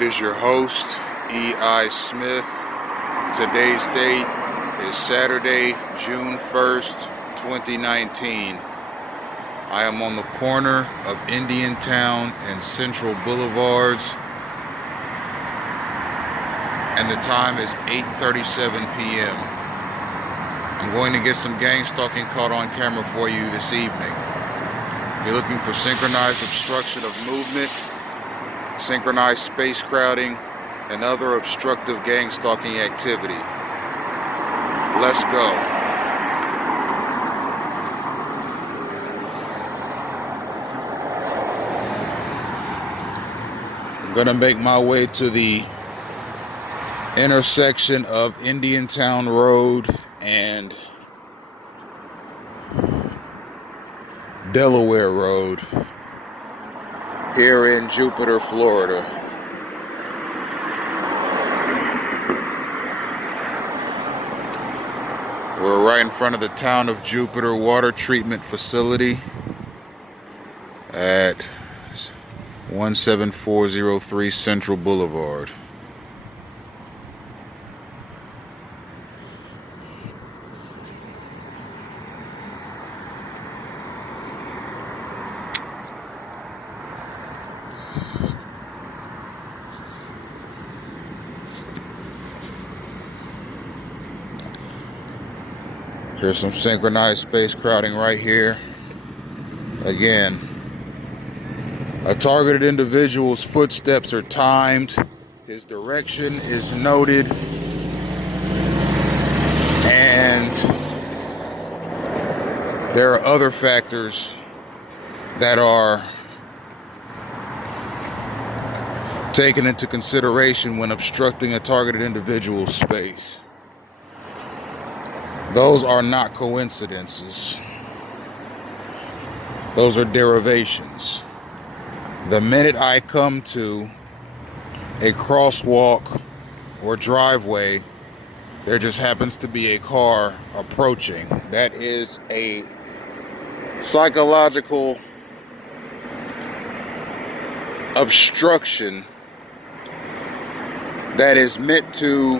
It is your host, E.I. Smith. Today's date is Saturday, June 1st, 2019. I am on the corner of Indiantown and Central Boulevards, and the time is 8:37 p.m. I'm going to get some gang stalking caught on camera for you this evening. You're looking for synchronized obstruction of movement, synchronized space crowding, and other obstructive gang stalking activity. Let's go. I'm gonna make my way to the intersection of Indiantown Road and Delaware Road here in Jupiter, Florida. We're right in front of the Town of Jupiter Water Treatment Facility at 17403 Central Boulevard. There's some synchronized space crowding right here. Again, a targeted individual's footsteps are timed. His direction is noted. And there are other factors that are taken into consideration when obstructing a targeted individual's space. Those are not coincidences. Those are derivations. The minute I come to a crosswalk or driveway, there just happens to be a car approaching. That is a psychological obstruction that is meant to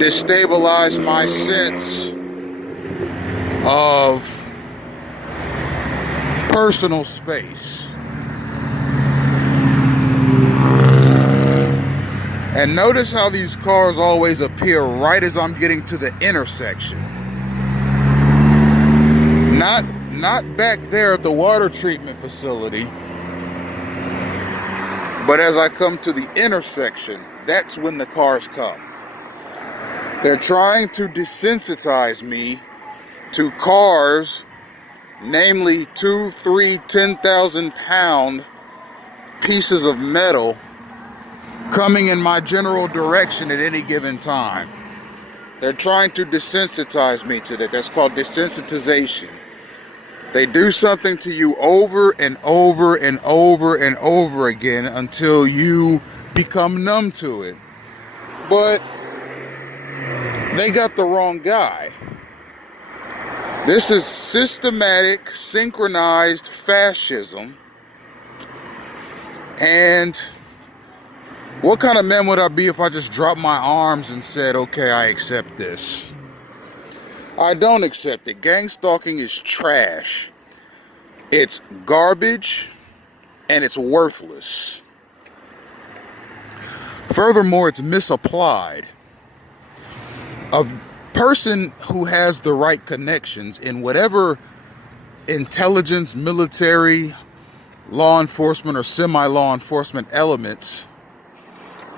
destabilize my sense of personal space. And notice how these cars always appear right as I'm getting to the intersection. Not back there at the water treatment facility, but as I come to the intersection, that's when the cars come. They're trying to desensitize me to cars, namely 2, 3, 10,000 pound pieces of metal coming in my general direction at any given time. They're trying to desensitize me to that. That's called desensitization. They do something to you over and over and over and over again until you become numb to it. But they got the wrong guy. This is systematic, synchronized fascism. And what kind of man would I be if I just dropped my arms and said, okay, I accept this? I don't accept it. Gang stalking is trash. It's garbage and it's worthless. Furthermore, it's misapplied. A person who has the right connections in whatever intelligence, military, law enforcement, or semi-law enforcement elements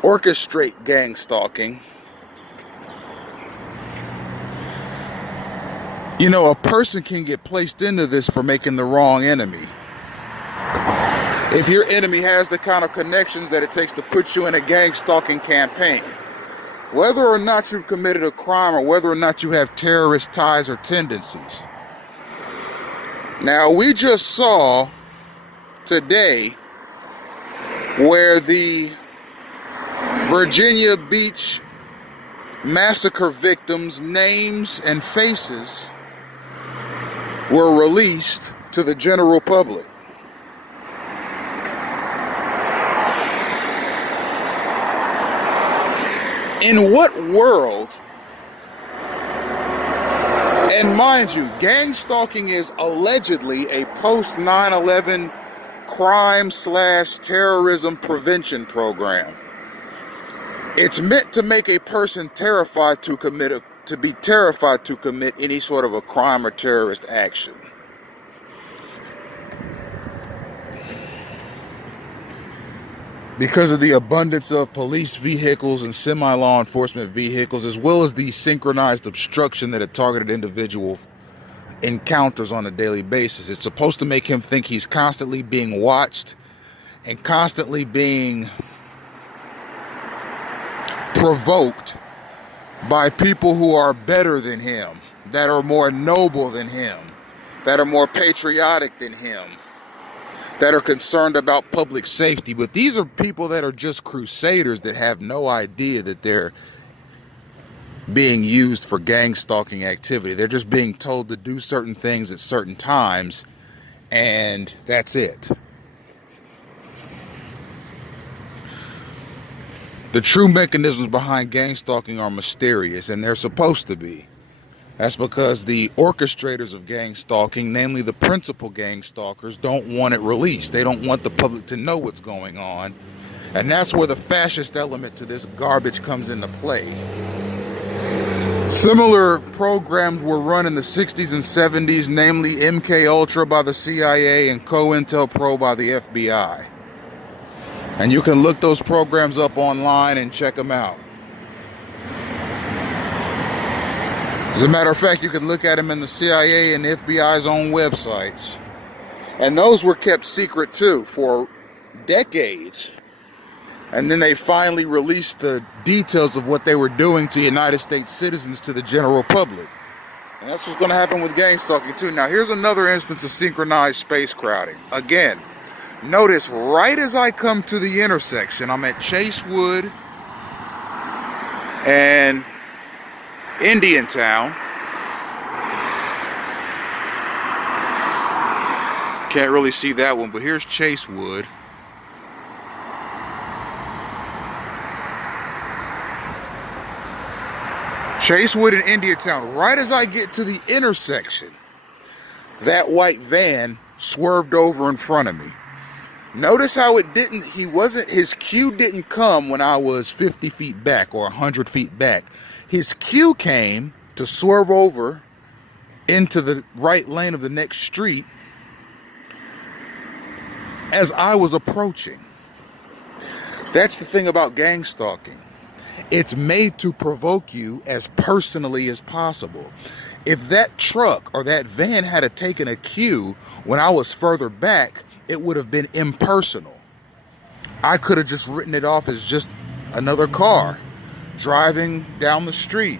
orchestrate gang stalking. You know, a person can get placed into this for making the wrong enemy. If your enemy has the kind of connections that it takes to put you in a gang stalking campaign, whether or not you've committed a crime or whether or not you have terrorist ties or tendencies. Now, we just saw today where the Virginia Beach massacre victims' names and faces were released to the general public. In what world, and mind you, gang stalking is allegedly a post 9/11 crime/terrorism prevention program. It's meant to make a person terrified to be terrified to commit any sort of a crime or terrorist action. Because of the abundance of police vehicles and semi-law enforcement vehicles, as well as the synchronized obstruction that a targeted individual encounters on a daily basis, it's supposed to make him think he's constantly being watched and constantly being provoked by people who are better than him, that are more noble than him, that are more patriotic than him, that are concerned about public safety. But these are people that are just crusaders that have no idea that they're being used for gang stalking activity. They're just being told to do certain things at certain times, and that's it. The true mechanisms behind gang stalking are mysterious, and they're supposed to be. That's because the orchestrators of gang stalking, namely the principal gang stalkers, don't want it released. They don't want the public to know what's going on. And that's where the fascist element to this garbage comes into play. Similar programs were run in the 60s and 70s, namely MK Ultra by the CIA and COINTELPRO by the FBI. And you can look those programs up online and check them out. As a matter of fact, you can look at them in the CIA and FBI's own websites. And those were kept secret too for decades. And then they finally released the details of what they were doing to United States citizens to the general public. And that's what's going to happen with gang stalking too. Now here's another instance of synchronized space crowding. Again, notice right as I come to the intersection, I'm at Chasewood and Indian Town. Can't really see that one, but here's Chasewood. Chasewood and Indian Town. Right as I get to the intersection, that white van swerved over in front of me. Notice how his cue didn't come when I was 50 feet back or 100 feet back. His cue came to swerve over into the right lane of the next street as I was approaching. That's the thing about gang stalking. It's made to provoke you as personally as possible. If that truck or that van had taken a cue when I was further back, it would have been impersonal. I could have just written it off as just another car driving down the street.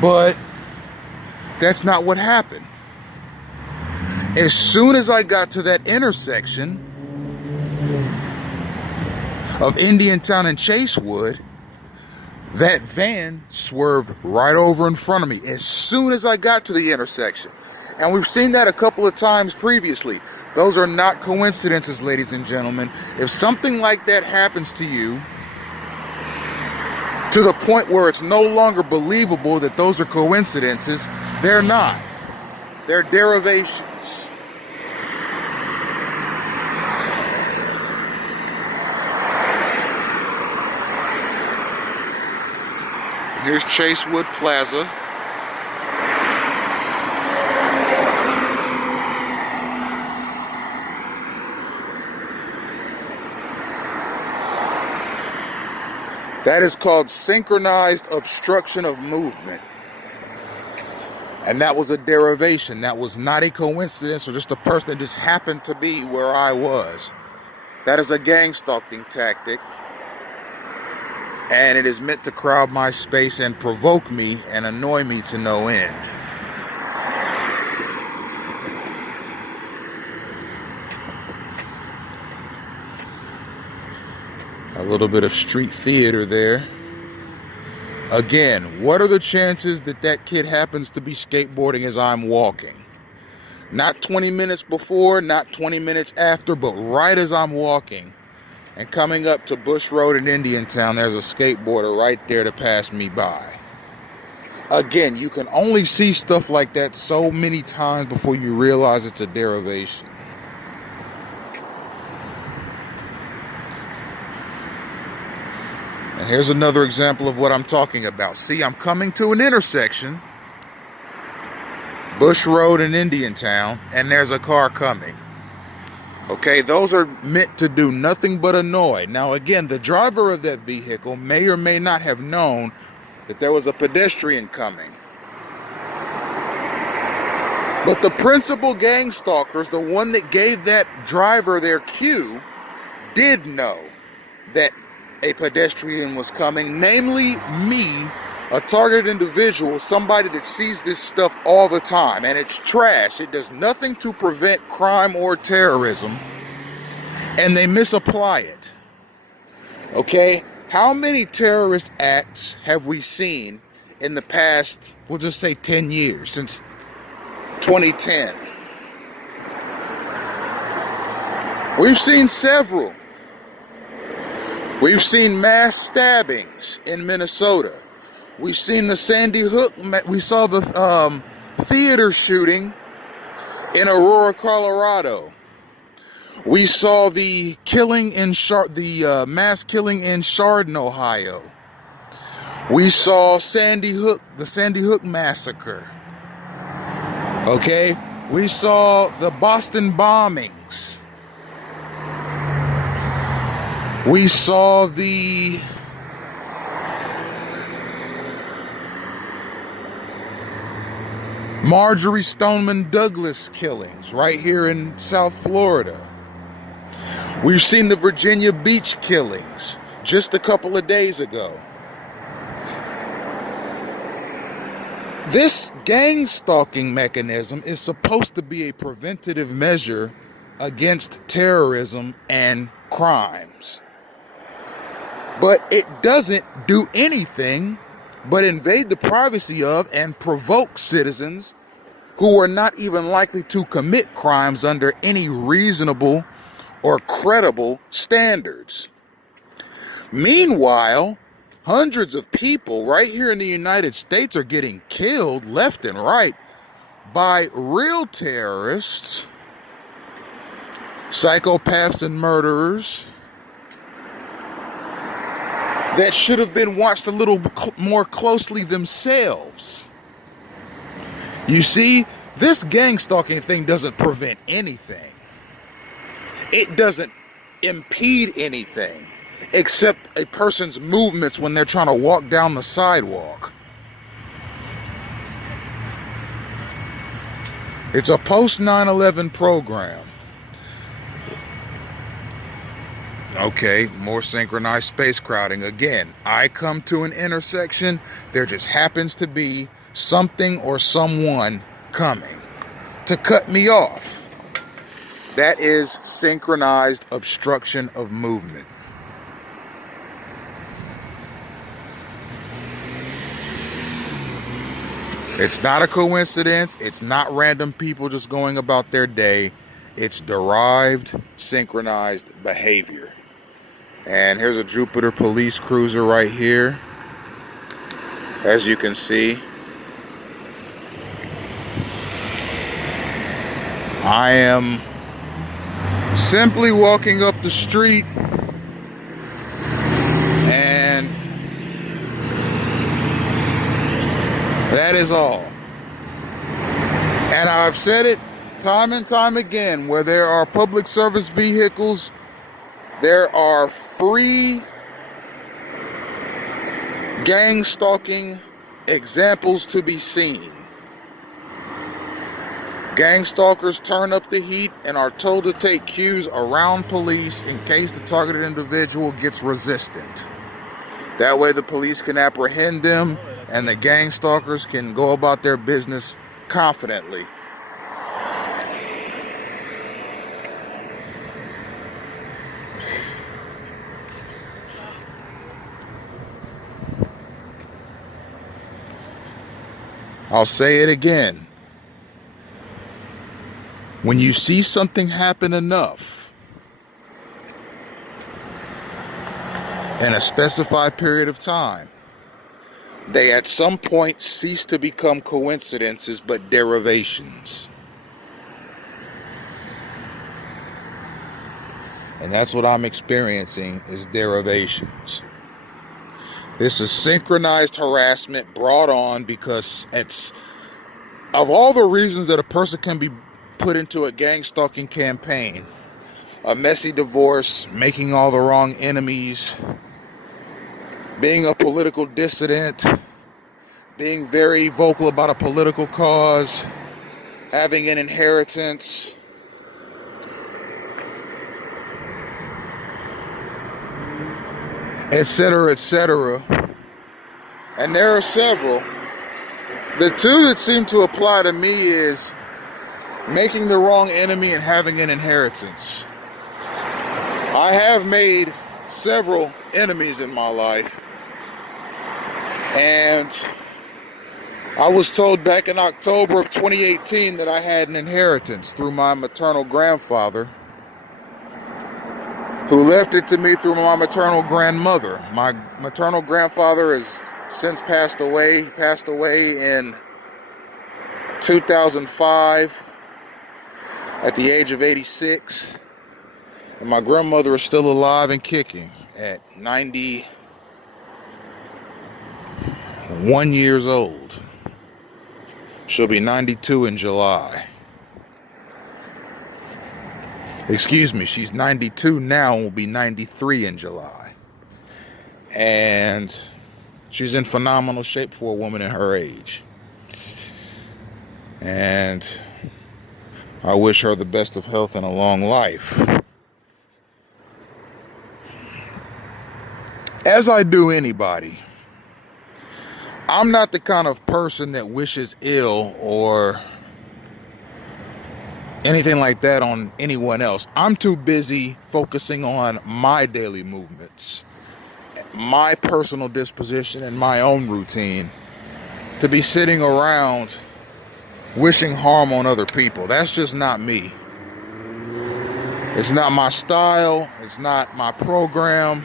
But that's not what happened. As soon as I got to that intersection of Indiantown and Chasewood, that van swerved right over in front of me as soon as I got to the intersection. And we've seen that a couple of times previously. Those are not coincidences, ladies and gentlemen. If something like that happens to you, to the point where it's no longer believable that those are coincidences, they're not. They're derivations. Here's Chasewood Plaza. That is called synchronized obstruction of movement. And that was a derivation. That was not a coincidence or just a person that just happened to be where I was. That is a gang stalking tactic. And it is meant to crowd my space and provoke me and annoy me to no end. A little bit of street theater there. Again, what are the chances that that kid happens to be skateboarding as I'm walking? Not 20 minutes before, not 20 minutes after, but right as I'm walking. and coming up to Bush Road in Indiantown, there's a skateboarder right there to pass me by. Again, you can only see stuff like that so many times before you realize it's a derivation. And here's another example of what I'm talking about. See, I'm coming to an intersection, Bush Road in Indiantown, and there's a car coming. Okay, those are meant to do nothing but annoy. Now again, the driver of that vehicle may or may not have known that there was a pedestrian coming. But the principal gang stalkers, the one that gave that driver their cue, did know that a pedestrian was coming, namely me, a targeted individual, somebody that sees this stuff all the time, and it's trash. It does nothing to prevent crime or terrorism, and they misapply it. Okay? How many terrorist acts have we seen in the past, we'll just say 10 years, since 2010? We've seen several. We've seen mass stabbings in Minnesota. We've seen the Sandy Hook, we saw the theater shooting in Aurora, Colorado. We saw the killing in mass killing in Chardon, Ohio. We saw the Sandy Hook massacre. Okay? We saw the Boston bombings. We saw the Marjorie Stoneman Douglas killings right here in South Florida. We've seen the Virginia Beach killings just a couple of days ago. This gang stalking mechanism is supposed to be a preventative measure against terrorism and crimes. But it doesn't do anything but invade the privacy of and provoke citizens who are not even likely to commit crimes under any reasonable or credible standards. Meanwhile, hundreds of people right here in the United States are getting killed left and right by real terrorists, psychopaths and murderers that should have been watched a little more closely themselves. You see, this gang stalking thing doesn't prevent anything. It doesn't impede anything except a person's movements when they're trying to walk down the sidewalk. It's a post 9/11 program. Okay, more synchronized space crowding. Again, I come to an intersection, there just happens to be something or someone coming to cut me off. That is synchronized obstruction of movement. It's not a coincidence. It's not random people just going about their day. It's derived, synchronized behavior. And here's a Jupiter police cruiser right here, as you can see. I am simply walking up the street, and that is all. And I've said it time and time again, where there are public service vehicles, there are free gang stalking examples to be seen. Gang stalkers turn up the heat and are told to take cues around police in case the targeted individual gets resistant. That way the police can apprehend them and the gang stalkers can go about their business confidently. I'll say it again. When you see something happen enough, in a specified period of time, they at some point cease to become coincidences but derivations. And that's what I'm experiencing, is derivations. This is synchronized harassment brought on because it's, of all the reasons that a person can be put into a gang-stalking campaign, a messy divorce, making all the wrong enemies, being a political dissident, being very vocal about a political cause, having an inheritance, etc., etc. And there are several. The two that seem to apply to me is making the wrong enemy and having an inheritance. I have made several enemies in my life, and I was told back in October of 2018 that I had an inheritance through my maternal grandfather, who left it to me through my maternal grandmother. My maternal grandfather has since passed away. He passed away in 2005 at the age of 86. And my grandmother is still alive and kicking at 91 years old. She'll be 92 in July. Excuse me, she's 92 now and will be 93 in July. And she's in phenomenal shape for a woman in her age. And I wish her the best of health and a long life. As I do anybody, I'm not the kind of person that wishes ill or anything like that on anyone else. I'm too busy focusing on my daily movements, my personal disposition, and my own routine to be sitting around wishing harm on other people. That's just not me. It's not my style. It's not my program.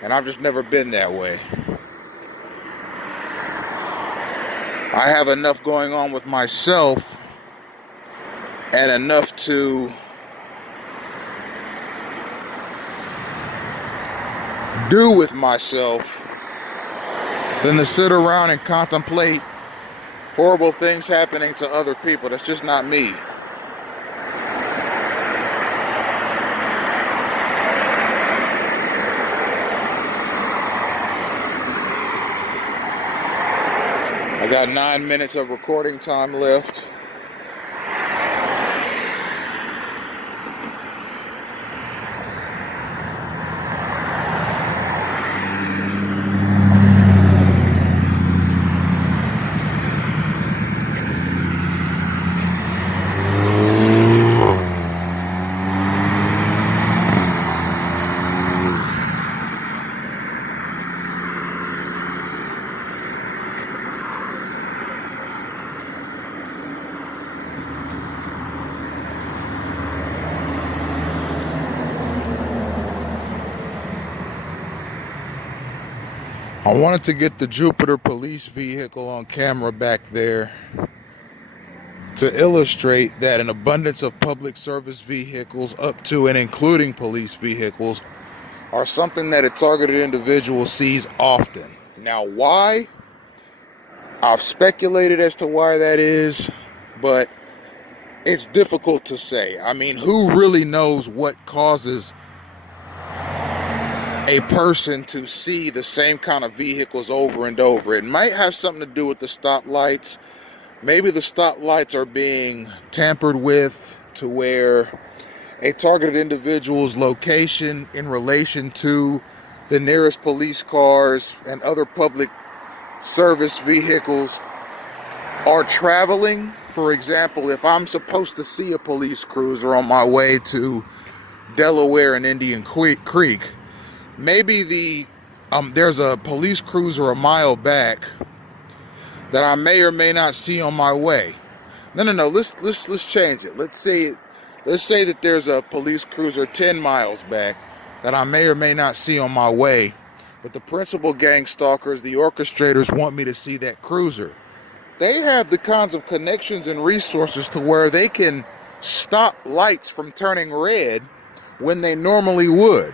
And I've just never been that way. I have enough going on with myself and enough to do with myself than to sit around and contemplate horrible things happening to other people. That's just not me. I got 9 minutes of recording time left. I wanted to get the Jupiter police vehicle on camera back there to illustrate that an abundance of public service vehicles up to and including police vehicles are something that a targeted individual sees often. Now, why? I've speculated as to why that is, but it's difficult to say. I mean, who really knows what causes a person to see the same kind of vehicles over and over? It might have something to do with the stoplights. Maybe the stoplights are being tampered with to where a targeted individual's location in relation to the nearest police cars and other public service vehicles are traveling. For example, if I'm supposed to see a police cruiser on my way to Delaware and Indian Creek, maybe there's a police cruiser a mile back that I may or may not see on my way. No. Let's change it. Let's say that there's a police cruiser 10 miles back that I may or may not see on my way but the principal gang stalkers, the orchestrators, want me to see that cruiser. They have the kinds of connections and resources to where they can stop lights from turning red when they normally would.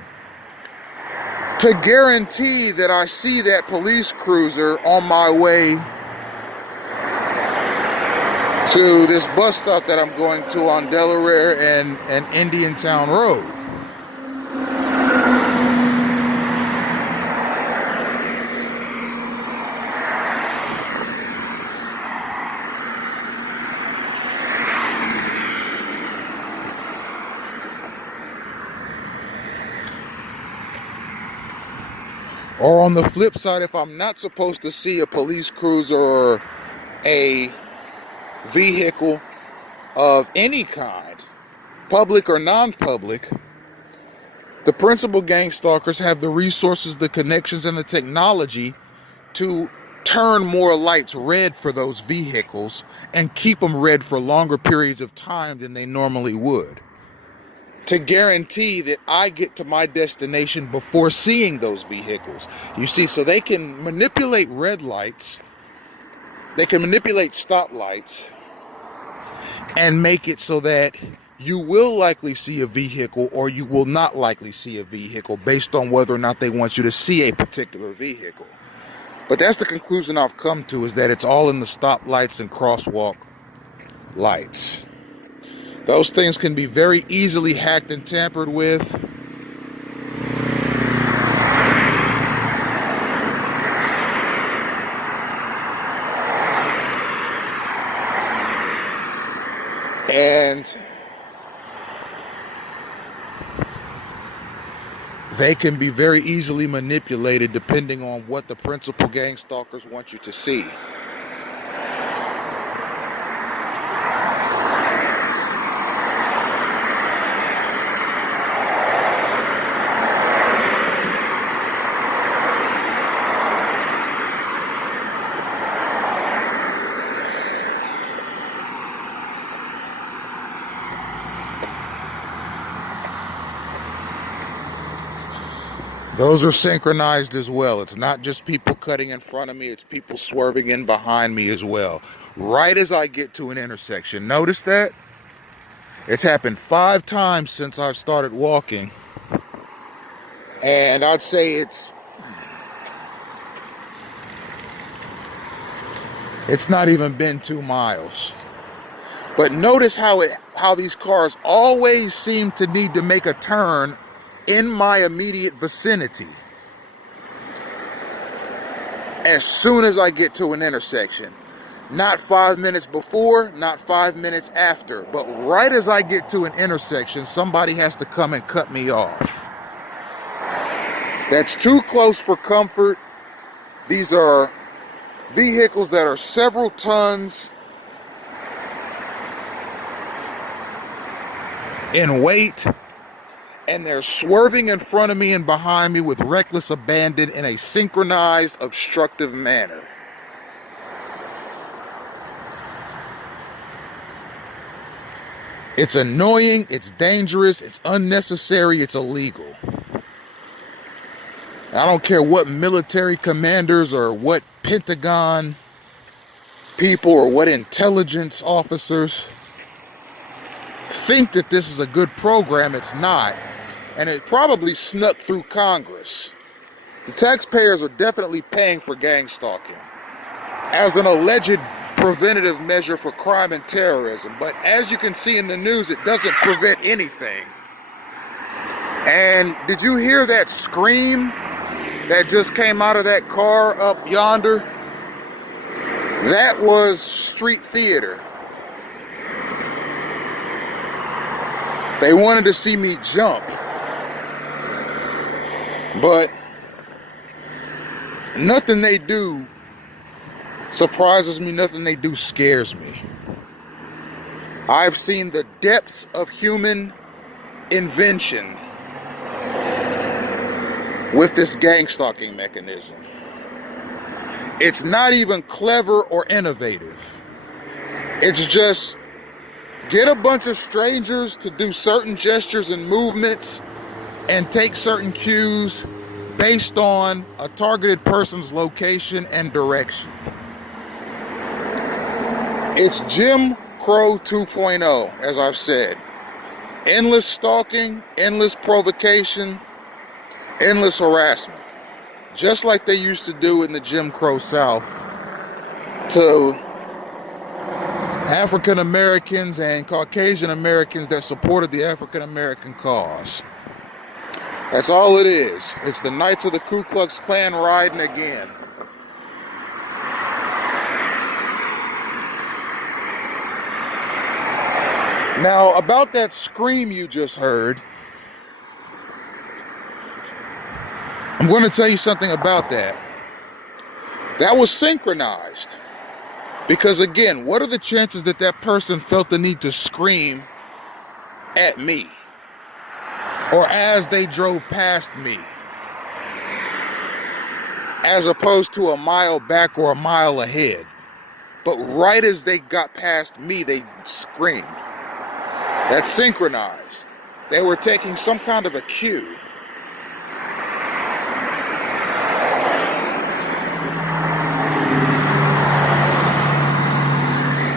To guarantee that I see that police cruiser on my way to this bus stop that I'm going to on Delaware and Indiantown Road. Or on the flip side, if I'm not supposed to see a police cruiser or a vehicle of any kind, public or non-public, the principal gang stalkers have the resources, the connections, and the technology to turn more lights red for those vehicles and keep them red for longer periods of time than they normally would, to guarantee that I get to my destination before seeing those vehicles. You see, so they can manipulate red lights, they can manipulate stoplights, and make it so that you will likely see a vehicle or you will not likely see a vehicle based on whether or not they want you to see a particular vehicle. But that's the conclusion I've come to, is that it's all in the stoplights and crosswalk lights. Those things can be very easily hacked and tampered with. And they can be very easily manipulated depending on what the principal gang stalkers want you to see. Those are synchronized as well. It's not just people cutting in front of me, it's people swerving in behind me as well. Right as I get to an intersection. Notice that? It's happened 5 times since I've started walking. And I'd say it's not even been 2 miles. But notice how these cars always seem to need to make a turn in my immediate vicinity as soon as I get to an intersection. Not 5 minutes before, not 5 minutes after, but right as I get to an intersection, somebody has to come and cut me off. That's too close for comfort. These are vehicles that are several tons in weight, and they're swerving in front of me and behind me with reckless abandon in a synchronized, obstructive manner. It's annoying, it's dangerous, it's unnecessary, it's illegal. I don't care what military commanders or what Pentagon people or what intelligence officers think that this is a good program. It's not. And it probably snuck through Congress. The taxpayers are definitely paying for gang stalking as an alleged preventative measure for crime and terrorism. But as you can see in the news, it doesn't prevent anything. And did you hear that scream that just came out of that car up yonder? That was street theater. They wanted to see me jump. But nothing they do surprises me, nothing they do scares me. I've seen the depths of human invention with this gang stalking mechanism. It's not even clever or innovative. It's just get a bunch of strangers to do certain gestures and movements and take certain cues based on a targeted person's location and direction. It's Jim Crow 2.0, as I've said. Endless stalking, endless provocation, endless harassment. Just like they used to do in the Jim Crow South to African Americans and Caucasian Americans that supported the African American cause. That's all it is. It's the Knights of the Ku Klux Klan riding again. Now, about that scream you just heard, I'm going to tell you something about that. That was synchronized. Because again, what are the chances that that person felt the need to scream at me? Or as they drove past me? As opposed to a mile back or a mile ahead. But right as they got past me, they screamed. That's synchronized. They were taking some kind of a cue.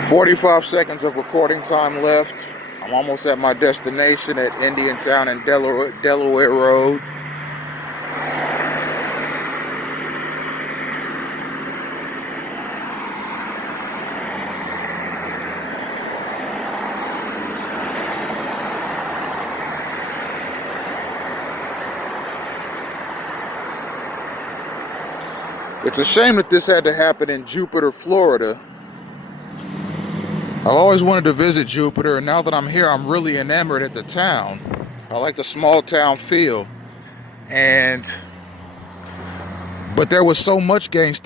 "45 seconds of recording time left. I'm almost at my destination at Indiantown and Delaware Road. It's a shame that this had to happen in Jupiter, Florida. I've always wanted to visit Jupiter, and now that I'm here, I'm really enamored at the town. I like the small town feel. But there was so much gang-stalking